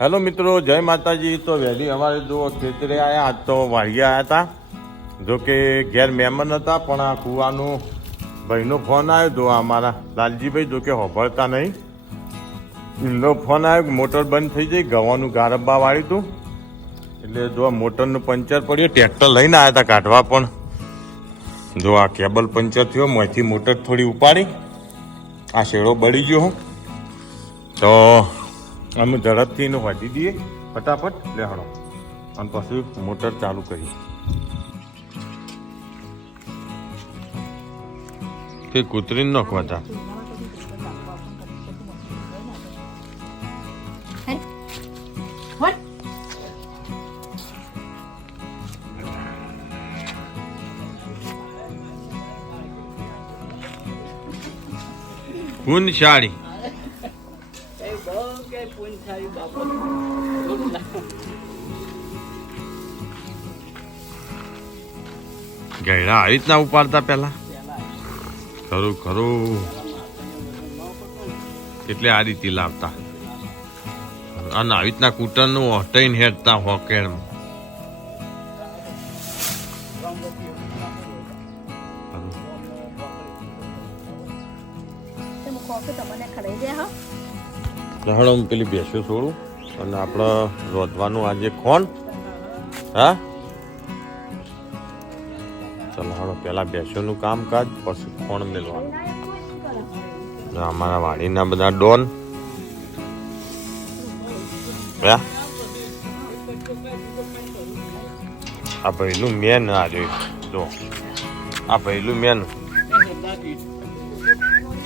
Hello મિત્રો, જય માતાજી. તો વહેલી અમારે જો ખેતરે આવ્યા આજ તો વાળી આવ્યા હતા. જો કે ઘેર મહેમાન હતા, પણ આ કુવાનો ભાઈનો ફોન આવ્યો. તો અમારા લાલજીભાઈ, જો કે હોભળતા નહીં. એમનો ફોન આવ્યો મોટર બંધ થઈ જઈ ગવાનું ગારબ્બા વાળ્યું તું એટલે જો આ મોટરનું પંચર પડ્યું, ટ્રેક્ટર લઈને આવ્યા હતા કાઢવા પણ. જો આ કેબલ પંચર થયો મોંથી મોટર થોડી ઉપાડી. આ શેડો બળી ગયો તો અમે ઝડપથી એને વાંચી દઈએ ફટાફટ લેહણો. અને પછી મોટર ચાલુ કરી કે કૂતરીને નાખવા તા પૂન શાળી ગયડા આવી રીતના ઉપાડતા પેલા ખરું ખરું. એટલે આ રીતે લાવતા. અને આવી રીતના કૂટરનું હટાઈને હેડતા હોકેડ ખડાઈ દે પેલી બેસ્યો છોડું અને આપણે રોધવાનું આજે કોણ? હા? ચાલો હણો પેલા બેસ્યોનું કામકાજ, પછી ખોણ મેળવાનું? અમારા વાડીના બધા ડોન. હા? આ પહેલું મેન આ રહ્યું જો. આ પહેલું મેન.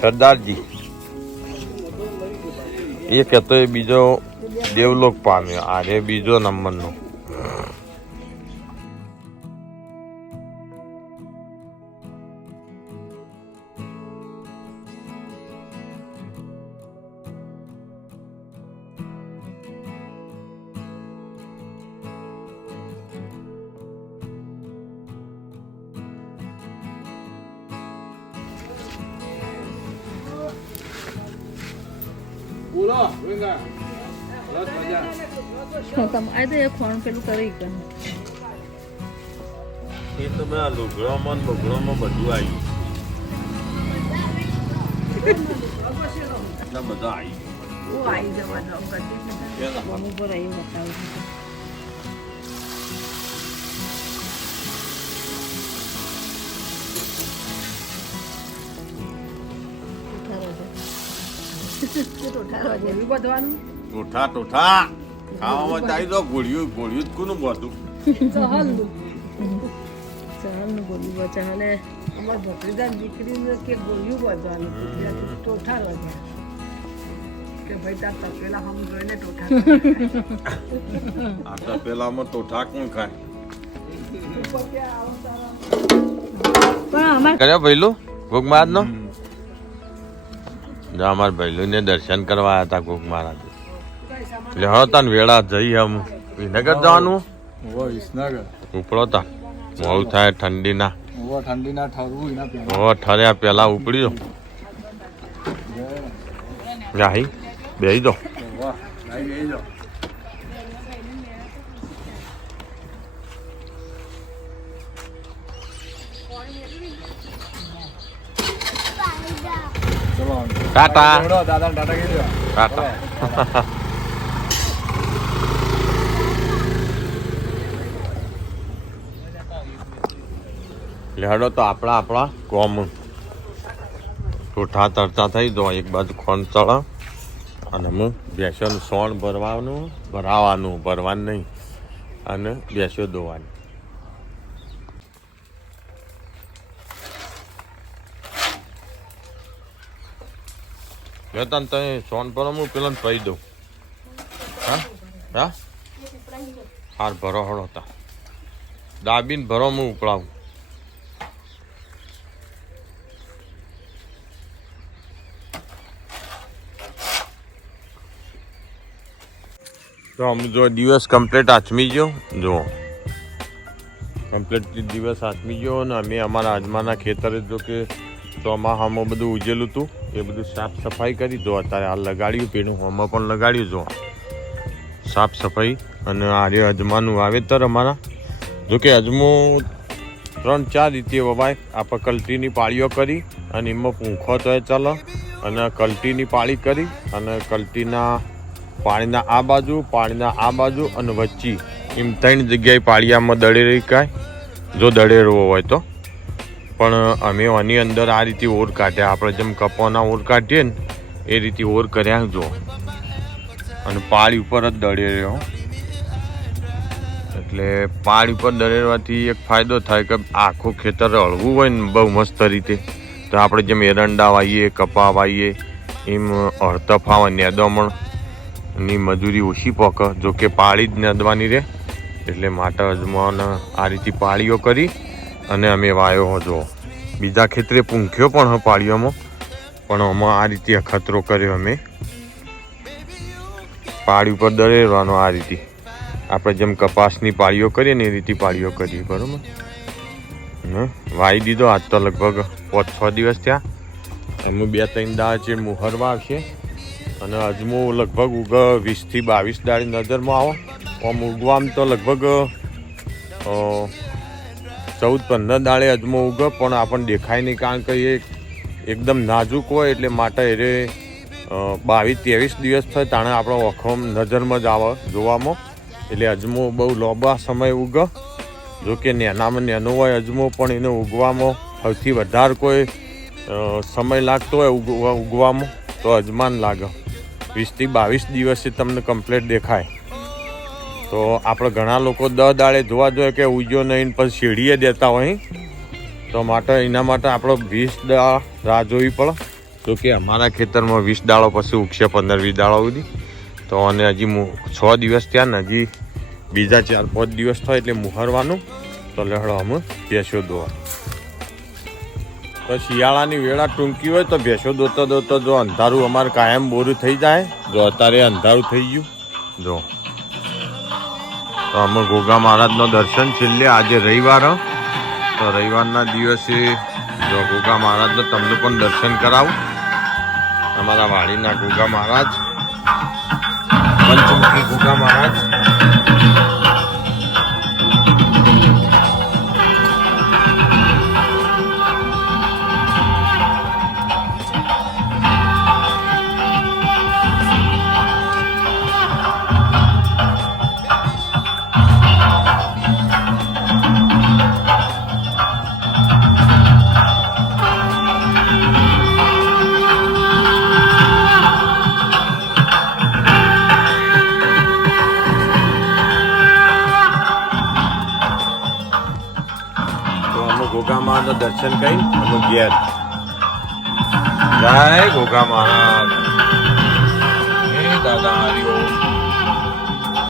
સરદારજી. એ કહેતો એ બીજો ડેવલોપ પામ્યો. આજે બીજો નંબરનો. તમારે તો એ ખોણ પેલું કરી કે એ તો મેં આ લુગડામાં ને બગડામાં બધું આવ્યું એટલે બધા આવી ઓ આવી જવાનો ઉપર બતાવું ટોઠા ટોઠા ખાવામાં ચાલી દો ગોળિયું ગોળિયું જ કોનું બધું? ચહલનું. ચહલનું ગોળિયું બો ચહલે. અમાર ભત્રીજા દીકરીને કે ગોળિયું બાંધવાનું ટોઠા લગ્યા કે ભાઈ તાર તપેલા હમ જોઈને ટોઠા આ તો પેલામાં ટોઠા કોણ ખાય? પણ અમાર કર્યો ભૈલું? ભોગ નો જો અમારા ભૈલુને દર્શન કરવા આવ્યા હતા કોક મહારાજ એટલે હવે તાન વેળા જઈ હમ. વિનગર જવાનું? વિસનગર. ઉપડો તા. મોડું થાય ઠંડીના. ઠંડીના ઠરવું એના પહેલા. ઠર્યા પેલા ઉપડી જો જાહી બેહી આઈ ગઈ જો ટાટા. દાદા ટાટા કહી દો ટાટા લેડો તો આપણા આપણા કોમ. ઠૂઠા તરતા થઈ દો એક બાજુ ખોન ચડે. અને હું બેસવાનું સોણ ભરવાનું ભરાવાનું ભરવાનું નહીં. અને બેસ્યો દોવાની. લેતા તને સોન ભરો હું પેલા પૈ દઉં. હા? હા? હાર ભરો હળો તા. દાબીને ભરો, હું તો આમ જો દિવસ કમ્પ્લીટ આચમી ગયો જો કમ્પ્લીટ દિવસ આચમી ગયો અને અમે અમારા આજમાના ખેતરે જો કે ચોમાહામાં બધું ઉજેલું હતું એ બધું સાફ સફાઈ કરી જો અત્યારે હાલ લગાડ્યું, પેલું હોમાં પણ લગાડ્યું, જો. સાફ સફાઈ અને આર્ય અજમાનું વાવેતર અમારા. જોકે અજમો ત્રણ ચાર રીતે વવાય. આપણે કલ્ટીની પાળીઓ કરી અને એમાં પૂંખો તો ચાલે. અને કલ્ટીની પાળી કરી અને કલ્ટીના પાણીના આ બાજુ, પાણીના આ બાજુ અને વચ્ચે એમ ત્રણ જગ્યાએ પાળીયામાં દળે રહી કાય જો દળેરવો હોય તો. પણ અમે આની અંદર આ રીતે ઓર કાઢ્યા. આપણે જેમ કપોના ઓર કાઢીએ ને, એ રીતે ઓર કર્યા જો. અને પાળી ઉપર જ દળેર્યો એટલે પાળી ઉપર દળેરવાથી એક ફાયદો થાય કે આખું ખેતર હળવું હોય ને બહુ મસ્ત રીતે. તો આપણે જેમ એરંડા વાવીએ કપા વાવીએ એમ અડતફા નેદમણની મજૂરી ઓછી પક, જો કે પાળી જ નદવાની રહે. એટલે માટે અજમાન આ રીતે પાળીઓ કરી. અને અમે વાયો જો. બીજા ખેતરે પૂંખ્યો પણ પાળીઓમાં પણ આમાં આ રીતે અખતરો કર્યો અમે. પાળી ઉપર દરેરવાનો આ રીતે. આપણે જેમ કપાસની પાળીઓ કરીએ ને એ રીતે પાળીઓ કરીએ, બરાબર? હં? વાઈ દીધો, આજ તો લગભગ પાંચ છ દિવસ થયા. એમાં બે ત્રણ દાળ જે મુહરવા આવશે. અને અજમો લગભગ ઉગ વીસથી બાવીસ દાળી નજરમાં આવો. આમ ઉગવામાં તો લગભગ ચૌદ પંદર દાળે અજમો ઉગે, પણ આપણને દેખાય નહીં કારણ કે એ એકદમ નાજુક હોય એટલે માટે એને બાવીસ ત્રેવીસ દિવસ થાય તાણે આપણો વખમ નજરમાં જ આવે જોવામાં. એટલે અજમો બહુ લાંબા સમય ઉગે. જો કે નેનામાં નેનો હોય અજમો, પણ એને ઉગવામાં સૌથી વધારે કોઈ સમય લાગતો હોય ઉગવા, ઉગવામાં, તો અજમાન લાગે. વીસથી બાવીસ દિવસે તમને કમ્પ્લેટ દેખાય. તો આપણે ઘણા લોકો દસ દાડે જોવા જોઈએ કે ઉજો નહીં પછી શેડીએ દેતા હોય. તો માટે એના માટે આપણે વીસ દા રાહ જોવી પડે. તો કે અમારા ખેતરમાં વીસ દાળો પછી ઉગશે પંદર વીસ દાળો સુધી. તો અને હજી છ દિવસ ત્યાં ને હજી બીજા ચાર પાંચ દિવસ થાય એટલે મુહરવાનું. તો લહેડો અમે ભેંસો દોવા તો શિયાળાની વેળા ટૂંકી હોય તો ભેંસો દોતો દોતો જો અંધારું અમારે કાયમ બોરું થઈ જાય. જો અત્યારે અંધારું થઈ ગયું. જો. તો અમે ગોગા મહારાજનો દર્શન છેલ્લે આજે રવિવાર તો રવિવારના દિવસે જો ગોગા મહારાજનો તમને પણ દર્શન કરાવું. અમારા વાડીના ગોગા મહારાજ, પંચમુખી ગોગા મહારાજ. મહારાજના દર્શન કરી અમે ઘેર જય ગોગા મહારાજ. હે દાદા હરિ